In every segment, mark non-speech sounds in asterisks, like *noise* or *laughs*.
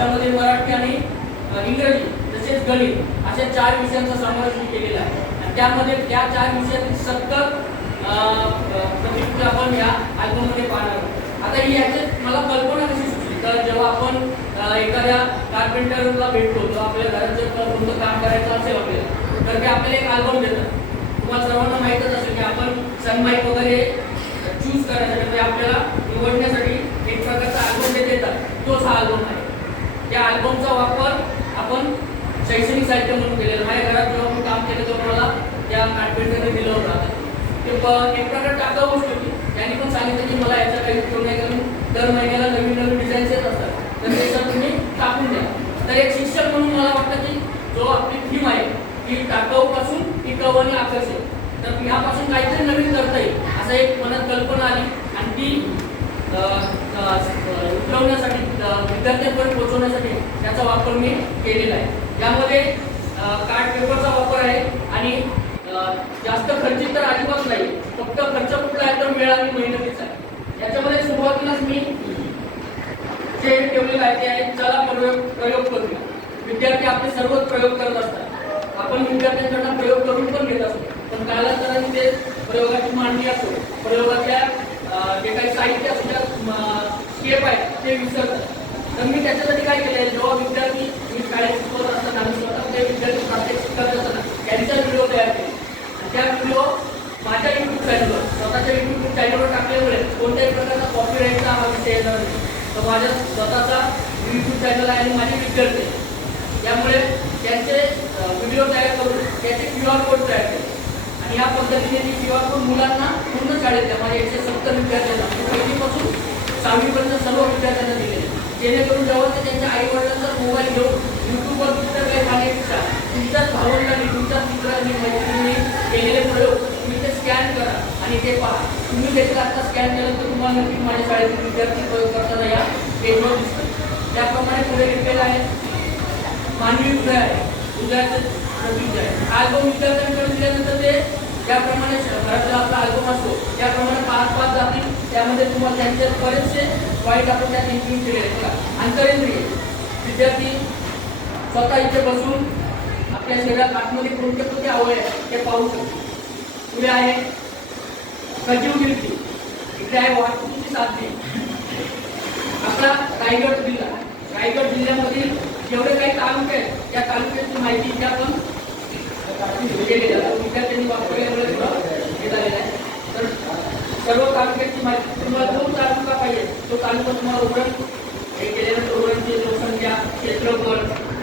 त्याच्यामध्ये मराठी आणि इंग्रजी तसेच गणित अशा चार विषयांचा समावेश मी केलेला आहे. आणि त्यामध्ये त्या चार विषयातील सत्तर प्रतिकृती आपण या अल्बममध्ये पाहणार आहोत. आता ही याचे मला कल्पना कशी सुचली? तर जेव्हा आपण एखाद्या कार्पेंटरला भेटतो किंवा आपल्या घरात जर कोणतं काम करायचं असेल आपल्याला तर ते आपल्याला एक अल्बम देतात. तुम्हाला सर्वांना माहीतच असेल की आपण सनमाईक वगैरे चूज करण्यासाठी म्हणजे आपल्याला निवडण्यासाठी एक प्रकारचा अल्बम जे देतात तोच हा अल्बम आहे त्या अल्बमचा वापर आपण शैक्षणिक साहित्य म्हणून केलेलं. माझ्या घरात जेव्हा मी काम केलं तेव्हा मला त्या कार्पेंटरने दिलं होतं आता. ते प- एक प्रकार टाकाऊ गोष्ट होती. त्यांनी पण सांगितलं की मला याचा काही उपयोग नाही कारण दर महिन्याला नवीन नवीन डिझाईन्स येत असतात. तर ते सर तुम्ही टाकून द्या. तर एक शिक्षक म्हणून मला वाटतं की जो आपली थीम आहे ती टाकाऊपासून टिकाऊ आणि आकर्षक तर ह्यापासून काहीतरी नवीन करता येईल असं एक मनात कल्पना आली. आणि ती उतरवण्यासाठी विद्यार्थ्यांपर्यंत पोहोचवण्यासाठी त्याचा वापर मी केलेला आहे. यामध्ये कार्ड पेपरचा वापर आहे आणि जास्त खर्चिक तर अजिबात नाही. फक्त खर्च कुठला आहे तर वेळ आणि मेहनतीचा आहे. याच्यामध्ये सुरुवातीलाच मी जे ठेवलेलं आहे ते आहे चला प्रयोग प्रयोग करूया. विद्यार्थी आपले सर्वच प्रयोग करत असतात. आपण विद्यार्थ्यांकडनं प्रयोग करून पण घेत असतो. पण कालांतराने ते प्रयोगाची मांडणी असो प्रयोग अं, जे काही साहित्य असो ज्या स्टेप आहेत ते विसरतात तर मी त्याच्यासाठी काय केलं आहे जेव्हा विद्यार्थी मी शाळेत शिकवत असताना आणि स्वतः ते विद्यार्थी प्रात्यक्षिक करत असताना त्यांचा व्हिडिओ तयार केले आणि त्या व्हिडिओ माझ्या युट्यूब चॅनलवर स्वतःच्या युट्यूब चॅनलवर टाकल्यामुळे कोणत्याही प्रकारचा कॉपीराईटचा हा विषय येणार नाही तर माझ्या स्वतःचा युट्यूब चॅनल आहे आणि माझे विद्यार्थी यामुळे त्यामुळे त्यांचे व्हिडिओ तयार करून त्याचे क्यू आर कोड तयार केले. आणि या पद्धतीने मी क्यू आर कोड मुलांना पूर्ण शाळेतल्या माझ्या एकशे सत्तर विद्यार्थ्यांना. पहिलीपासून सहावीपर्यंत सर्व विद्यार्थ्यांना दिले. जेणेकरून जेव्हा ते त्यांच्या आई वडिलांचा मोबाईल घेऊन यूट्यूबवर पुस्तक काही खाण्यापेक्षा तुमच्याच भावंडांनी तुमच्याच मित्रांनी मैत्रिणींनी केलेले प्रयोग तुम्ही ते स्कॅन करा आणि ते पहा. तुम्ही देखील आता स्कॅन केलं तर तुम्हाला नक्की माझ्या शाळेतील विद्यार्थी प्रयोग करताना या पेजवर दिसतात त्याप्रमाणे पुढे रिपेल आहे. मानवी उदय आहे. हृदयाचं प्रतीक आहे. विद्यार्थ्यांकडे दिल्यानंतर ते त्याप्रमाणे घरातला आपला आल्बम असतो. त्याप्रमाणे पाच पाच जातील त्यामध्ये तुम्हाला त्यांचे बरेचसे वाईट आपण त्यात इन्क्लूड केले आहेत. बघा अंतरेंद्रिय. विद्यार्थी स्वतः इथे बसून आपल्या शरीरात आतमध्ये कोणते कोणते आवड आहे ते पाहू शकतो. पुढे आहे सजीव गिरती इकडे आहे वाहतुकीची साधने. *laughs* आपला रायगड जिल्हा रायगड जिल्ह्यामधील जेवढे काही तालुके आहेत त्या तालुक्याची माहिती इथे आपण विद्यार्थ्यांनी वापरल्यामुळे हे आहे. तर सर्व तालुक्याची माहिती तुम्हाला जो तालुका पाहिजे तो तालुका तुम्हाला उरण हे केल्यानंतर उरणची लोकसंख्या क्षेत्रफळ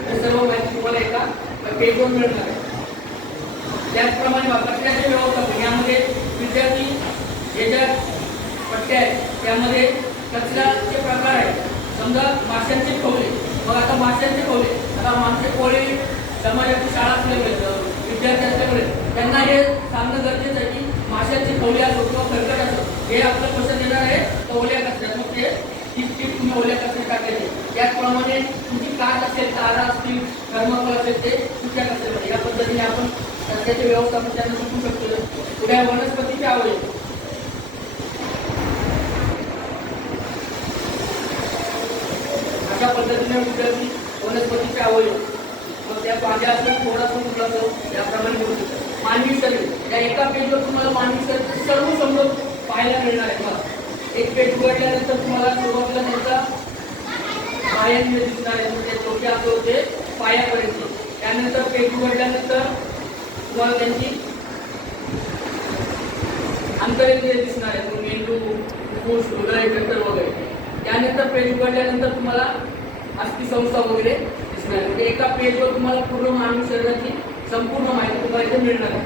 हे सर्व माहिती तुम्हाला एका पेजवर मिळणार आहे. त्याचप्रमाणे पट्ट्याचे व्यवस्थापन यामध्ये विद्यार्थी हे ज्या पट्ट्या आहेत त्यामध्ये कचऱ्याचे प्रकार आहेत समजा माशांचे खवले मग आता माशांचे खवले आता माणसे कोळी समाजाची शाळा असल्यामुळे विद्यार्थी असल्यामुळे त्यांना हे सांगणं गरजेचं आहे की माशांचे खवले असो किंवा खरकट असो. हे आपलं कसं देणार आहे. तर ओल्या कचऱ्यात मग ते टीप टीप तुम्ही ओल्या कचऱ्यात टाकायचे. त्याचप्रमाणे तुमची काच असेल तारा असतील थर्माकोल असेल ते सुट्या कचऱ्यामध्ये. या पद्धतीने आपण त्याचे व्यवस्थापन त्यांना शिकू शकतो. पुढे वनस्पतीची आवड आहे अशा पद्धतीने विद्यार्थी वनस्पतीचे अवयव. मग त्या पांढ्या असेल थोडा असो कुठला असो याप्रमाणे करू शकतात मानवी शरीर. या एका पेजवर तुम्हाला मानवी शरीर सर्व समोर पाहायला मिळणार आहे मला एक पेज उघडल्यानंतर तुम्हाला सुरुवातीला त्यांचा पायांमध्ये दिसणार आहे म्हणजे डोक्या असो ते पायापर्यंत. त्यानंतर पेज उघडल्यानंतर तुम्हाला त्यांची अंतरेंद्रिय दिसणार आहे मेंदू फुफ्फुस हृदय जठर वगैरे. त्यानंतर पेज उघडल्यानंतर तुम्हाला अस्थिसंस्था वगैरे दिसणार. म्हणजे एका पेजवर तुम्हाला पूर्ण मानवी शरीराची संपूर्ण माहिती तुम्हाला इथे मिळणार आहे.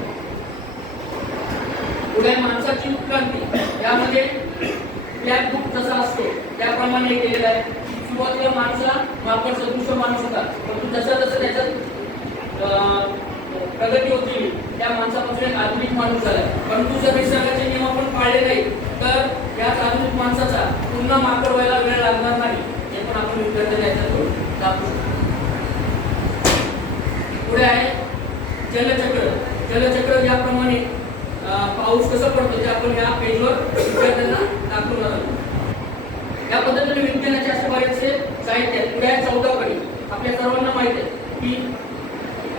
पुढे माणसाची उत्क्रांती. यामध्ये ब्लॅक बुक जसा असतो त्याप्रमाणे हे केलेलं आहे. सुरुवातीला माणसाला माकड सदृश माणूस होता. परंतु जसं जसं त्याच्यात अं, प्रगती होती त्या माणसापासून एक आधुनिक माणूस झाला. परंतु जर निसर्गाचे नियम आपण पाळले नाही तर याच आधुनिक माणसाचा पुन्हा माकड व्हायला वेळ लागणार नाही. हे पण आपण विद्यार्थ्यांना दाखवू. पुढे आहे जलचक्र. जलचक्र ज्याप्रमाणे पाऊस कसा पडतो ते आपण या पेजवर विद्यार्थ्यांना दाखवणार आहोत. या पद्धतीने विज्ञानाचे असे बरेचसे साहित्य आहेत. पुढे आहे चौदा कडी. आपल्या सर्वांना माहीत आहे. की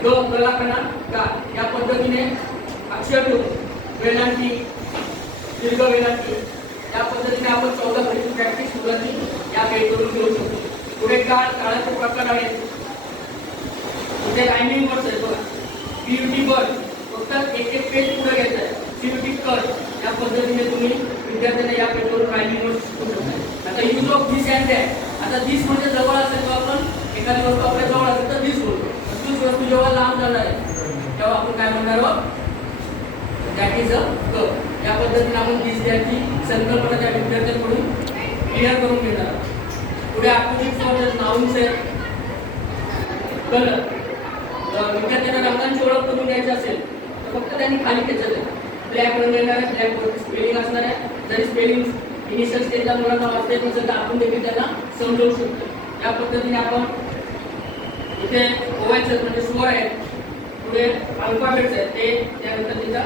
ग गलाकणा का या पद्धतीने अक्षर ठेवून वेलांटी दीर्घ वेलांटी या पद्धतीने आपण चौदा घडीची प्रॅक्टिस मुलांनी या पेजवरून घेऊ शकतो. पुढे काळ काळाचे प्रकार आहेत. इथे टायमिंग वर्स आहे बघा. पीयूटी बर्ड फक्त एक एक पेज पुढे घ्यायचं आहे. सीयूटी कर या पद्धतीने तुम्ही विद्यार्थ्यांना या पेजवरून टायमिंग वर्स शिकू शकता. आता use of this and that आता दिस म्हणजे जवळ असेल तेव्हा आपण एखादी वस्तू आपल्या जवळ असेल तर दिस बोलतो. तीच वस्तू जेव्हा लांब जाणार आहे तेव्हा आपण काय म्हणणार आहोत? दॅट इज अ क या पद्धतीने आपण दिस द्याची संकल्पना त्या विद्यार्थ्यांकडून क्लिअर करून घेणार. आहोत. पुढे मध्ये नाउन्स आहेत कलर. विद्यार्थ्यांना रंगांची ओळख करून द्यायची असेल तर फक्त त्यांनी खाली खेचत आहे. ब्लॅक रंग येणार आहे ब्लॅक स्पेलिंग असणार आहे. जरी स्पेलिंग इनिशियल स्टेजला मुलांना वाचता येत नसेल तर आपण देखील त्यांना समजवू शकतो. त्या पद्धतीने आपण इथे ओवायचं म्हणजे स्वर आहेत. पुढे अल्फाबेट्स आहेत ते त्यानंतर तिचा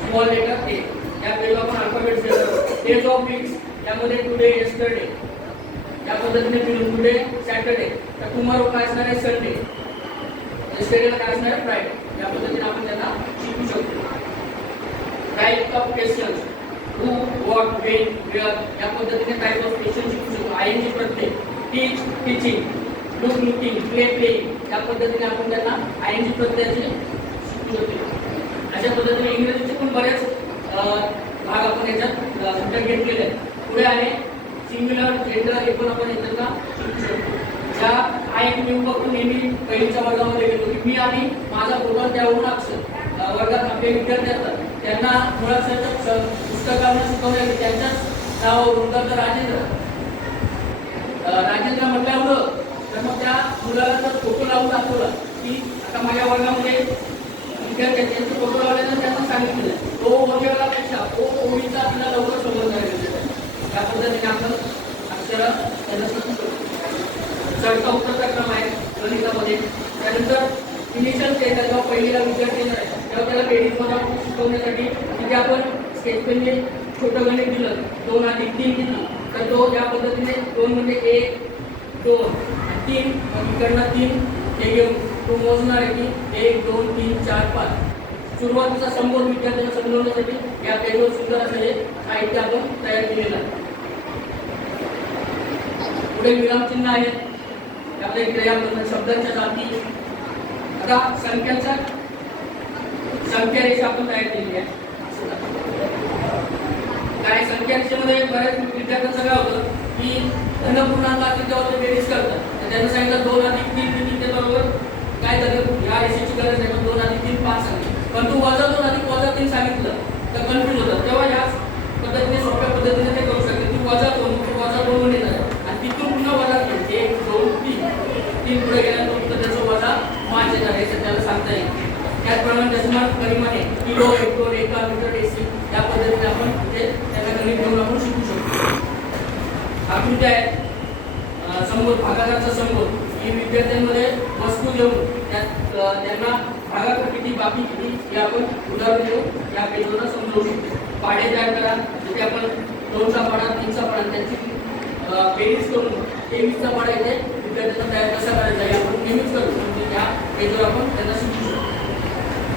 स्मॉल लेटर ए या पेजला आपण अल्फाबेट्स देतो डेज ऑफ वीक्स त्यामध्ये टुडे येस्टरडे त्या पद्धतीने मिळून टुडे सॅटर्डे तर टुमारो काय असणार आहे? संडे येस्टरडेला काय असणार आहे? फ्रायडे या पद्धतीने आपण त्यांना शिकू शकतो. Type of questions who what when where या पद्धतीने टाईप ऑफ क्वेश्चन शिकू शकतो. आय एन जी प्रत्येक. Teach teaching look looking play playing या पद्धतीने आपण त्यांना आय एन जी प्रत्ययाचे शिकू शकतो. अशा पद्धतीने इंग्रजीचे पण बरेच भाग आपण याच्यात घटक घेतलेले आहेत. आहे सिंग्युलर जेंडर हे पण आपण याच्यातला शिकू शकतो ज्या आय एम मी बघून नेहमी पहिलीच्या वर्गामध्ये गेलो की मी आणि माझा फोटो त्या अक्षर वर्गात आपले विद्यार्थी असतात. त्यांना मुळाक्षरच्या पुस्तकांना शिकवले की त्यांच्याच नावावरून तर राजेंद्र. राजेंद्र म्हटल्यावर तर मग त्या मुलाला जर फोटो लावून दाखवला की आता माझ्या वर्गामध्ये विद्यार्थी आहेत, फोटो लावल्यानंतर त्यांना सांगितलं तो ओळखेपेक्षा तो ओळीचा तिला लवकर समोर या पद्धतीने आपण अक्षर त्यांना चढता उत्तरचा क्रम आहे गणितामध्ये त्यानंतर इनिशियल स्टेज जेव्हा पहिलीला विद्यार्थी आहे तेव्हा त्याला बेरीज आपण शिकवण्यासाठी तिथे आपण स्केच पेनने छोटं गणित दिलं दोन आधी तीन दिलं तर तो या पद्धतीने दोन म्हणजे एक दोन तीन इकडनं तीन हे घेऊन तो मोजणार आहे की एक दोन तीन चार पाच सुरुवातीचा समोर विद्यार्थ्यांना समजवण्यासाठी या पेजवर सुंदर असं हे साहित्य आपण तयार केलेलं आहे. पुढे विरामचिन्ह आहेत आपल्या इकडे या शब्दांच्या जाती आता संख्याच्या संख्या रेषा आपण तयार केली आहे. काय संख्या रेषेमध्ये बऱ्याच विद्यार्थ्यांचं काय होतं. की धनपूर्णांक असेल तेव्हा ते बेरीज करतात. तर त्यांना सांगितलं दोन अधिक तीन तीन ते बरोबर काय झालं? या रेषेची गरज नाही पण दोन अधिक तीन पाच सांगितलं पण तू वजा दोन अधिक वजा तीन सांगितलं तर कन्फ्युज होतं तेव्हा याच पद्धतीने सोप्या पद्धतीने ते करू शकते तू वजा दोन तू वजा दोन येणार आणि तिथून पुन्हा वजा तीन एक दोन तीन तीन पुढे गेल्यानंतर त्याचं वजा पाच येणार हे त्याला सांगता येईल त्याचप्रमाणे दशमान परिमाणे किलो हेक्टर एका मीटर डेसी या पद्धतीने आपण ते त्यांना गणित घेऊन आपण शिकू शकतो. आपण काय? संबोध समोर भागाकारचा समोर ही विद्यार्थ्यांमध्ये वस्तू देऊन त्यांना भागाकार किती बाकी किती हे आपण उदाहरण देऊन या पेजवर समजवू शकतो. पाढे तयार करा. जिथे आपण दोनचा पाडा तीनचा पाडा त्यांची अं, बेरीज करून तेवीसचा पाडा येते. विद्यार्थ्यांना तयार कसा करायचा हे आपण नेहमीच करतो म्हणजे या पेजवर आपण त्यांना शिकू शकतो.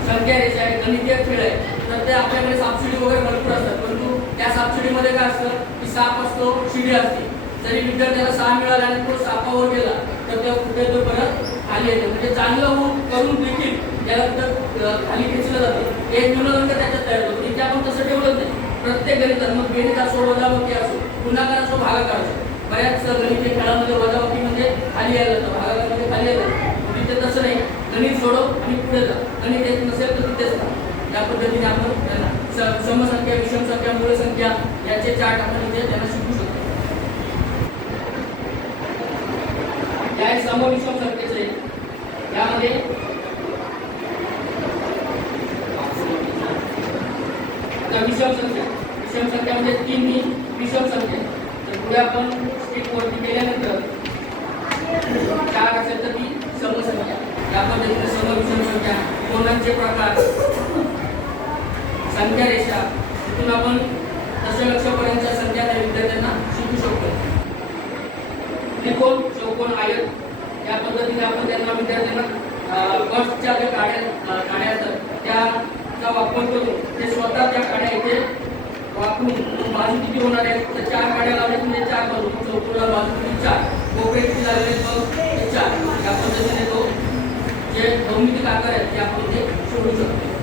संख्या रेषा आहे गणितीय खेळ आहे. तर ते आपल्याकडे सापशिडी वगैरे भरपूर असतात. परंतु त्या सापशिडीमध्ये काय असतं की साप असतो शिडी असते. जरी विद्यार्थ्याला सहा मिळाला आणि तो सापावर गेला तर ते कुठे तो परत खाली येतो. म्हणजे चांगलं होऊन करून देखील त्याला कुठं खाली खेचलं जातं. एक न्यूनगंड त्याच्यात तयार होतो. तिथे आपण तसं ठेवलं नाही. प्रत्येक गणितात मग गणित असो वजाबाकी असो गुणाकार असो भागाकार असो. बऱ्याच गणितीय खेळामध्ये वजाबाकी म्हणजे खाली यायला जातं भागाकारमध्ये म्हणजे खाली यायला जातं तिथे तसं नाही. गणित सोडव आणि पुढे जा. आणि ते नसेल तर तिथेच या पद्धतीने आपण समसंख्या विषम संख्या मूळ संख्या याचे चार्ट आपण इथे त्यांना शिकू शकतो. या समविषम समोर संख्येचे यामध्ये आता विषम संख्या विषम संख्या म्हणजे तीन ही विषम संख्या तर पुढे आपण स्टिक वरती गेल्यानंतर चार असेल तर ती समसंख्या या पद्धतीने सम विषम संख्या कोणांचे प्रकार संख्यारेषा तिथून आपण दशलक्षपर्यंत संख्या त्या विद्यार्थ्यांना शिकू शकतो. त्रिकोण चौकोन आयत या पद्धतीने आपण त्यांना विद्यार्थ्यांना बसच्या ज्या काड्या काड्या असतात त्याचा वापर करून ते स्वतः त्या काड्या इथे वापरून बाजू किती होणार आहे? तर चार काड्या लावल्या म्हणजे चार बाजू. चौकोला बाजू किती? चार. कोपरे किती लागले मग चार. या पद्धतीने तो जे भौमितिक आकार आहेत ते आपण ते शोधू शकतो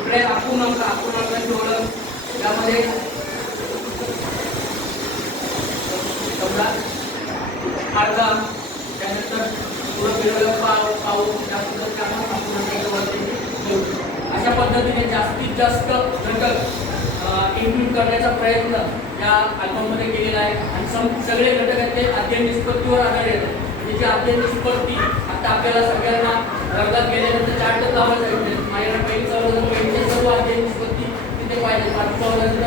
इकडे आपण अंक आपण अंकाची ओळख समजा अर्धा त्यानंतर थोडं वेगवेगळं पाव पाऊ या त्यामुळे आपण अशा पद्धतीने जास्तीत जास्त घटक इन्क्लूड करण्याचा प्रयत्न या अल्बममध्ये केलेला आहे. आणि सम सगळे घटक आहेत ते अध्ययन निष्पत्तीवर आधारित आहेत. म्हणजे जी अध्ययन निष्पत्ती आता आपल्याला सगळ्यांना वर्गात गेल्यानंतर चार्टच लावायला सांगितले माझ्या पहिली वर्ग पेनचे सर्व अध्ययन निष्पत्ती पाहिजे पाचचा वर्ग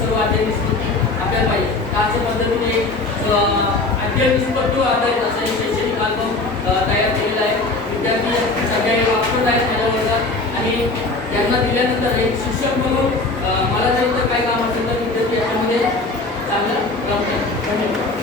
सर्व अध्ययन निष्पत्ती आपल्याला पाहिजे. तर पद्धतीने एक, अं, अध्ययन आधारित असा एक शैक्षणिक अल्बम तयार केलेला आहे. विद्यार्थी सगळे वापरत आहेत माझ्या वर्गात आणि त्यांना दिल्यानंतर एक शिक्षक म्हणून मला जर इथं काही काम असेल तर विद्यार्थी याच्यामध्ये चांगलं रमतात धन्यवाद.